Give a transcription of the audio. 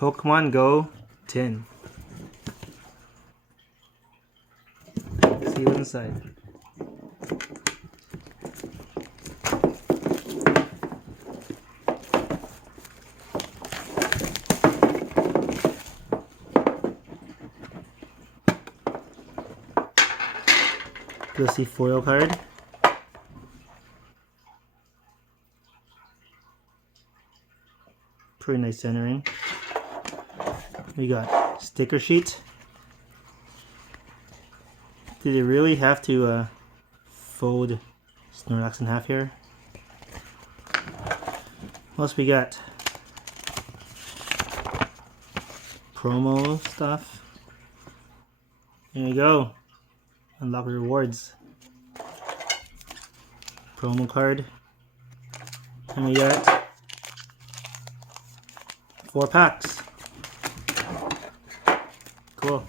Pokemon GO tin. See what's inside. Blissey foil card. Pretty nice centering. We got sticker sheet. Did they really have to fold Snorlax in half here? What else we got? Promo stuff. There you go. Unlock rewards. Promo card. And we got 4 packs. Cool.